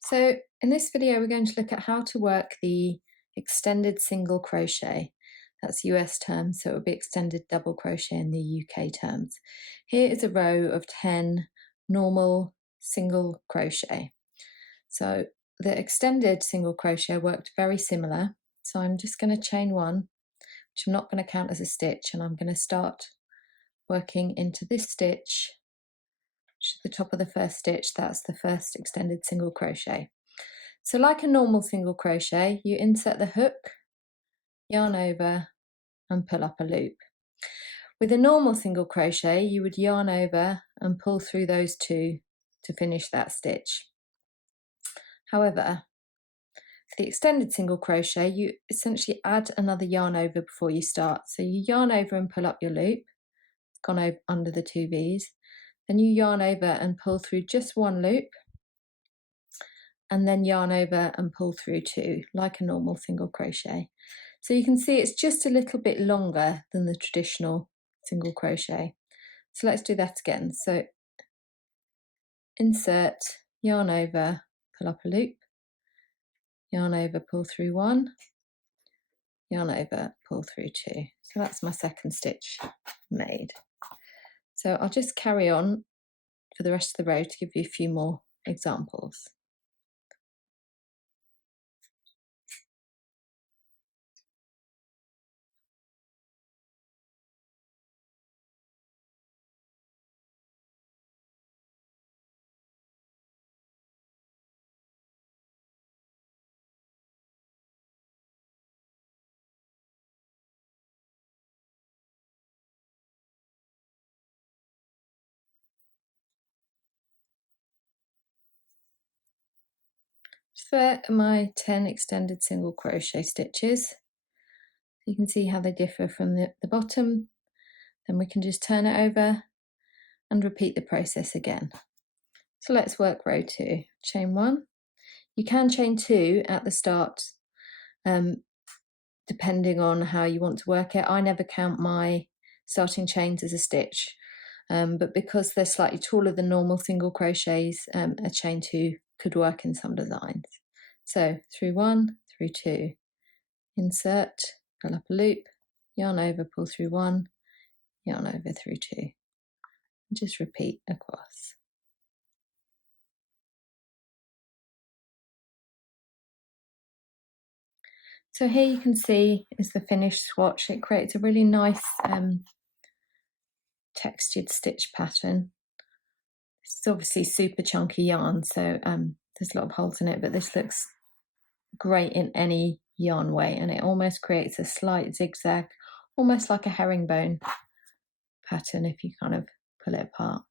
So in this video, we're going to look at how to work the extended single crochet. That's US terms, so it will be extended double crochet in the UK terms. Here is a row of 10 normal single crochet. So the extended single crochet worked very similar. So I'm just going to chain one, which I'm not going to count as a stitch, and I'm going to start working into this stitch, which is the top of the first stitch. That's the first extended single crochet. So like a normal single crochet, you insert the hook, yarn over and pull up a loop. With a normal single crochet, you would yarn over and pull through those two to finish that stitch. However, for the extended single crochet, you essentially add another yarn over before you start. So you yarn over and pull up your loop, it's gone over under the two V's, then you yarn over and pull through just one loop, and then yarn over and pull through two, like a normal single crochet. So you can see it's just a little bit longer than the traditional single crochet. So let's do that again. So insert, yarn over, pull up a loop, yarn over, pull through one, yarn over, pull through two. So that's my second stitch made. So I'll just carry on for the rest of the row to give you a few more examples. For my 10 extended single crochet stitches, you can see how they differ from the bottom. Then we can just turn it over and repeat the process again. So let's work row 2. Chain 1. You can chain 2 at the start, depending on how you want to work it. I never count my starting chains as a stitch, but because they're slightly taller than normal single crochets, a chain 2 could work in some designs. So through 1, through 2, insert, pull up a loop, yarn over, pull through 1, yarn over, through 2, and just repeat across. So here you can see is the finished swatch. It creates a really nice textured stitch pattern. This is obviously super chunky yarn, so there's a lot of holes in it, but this looks great in any yarn way, and it almost creates a slight zigzag, almost like a herringbone pattern if you kind of pull it apart.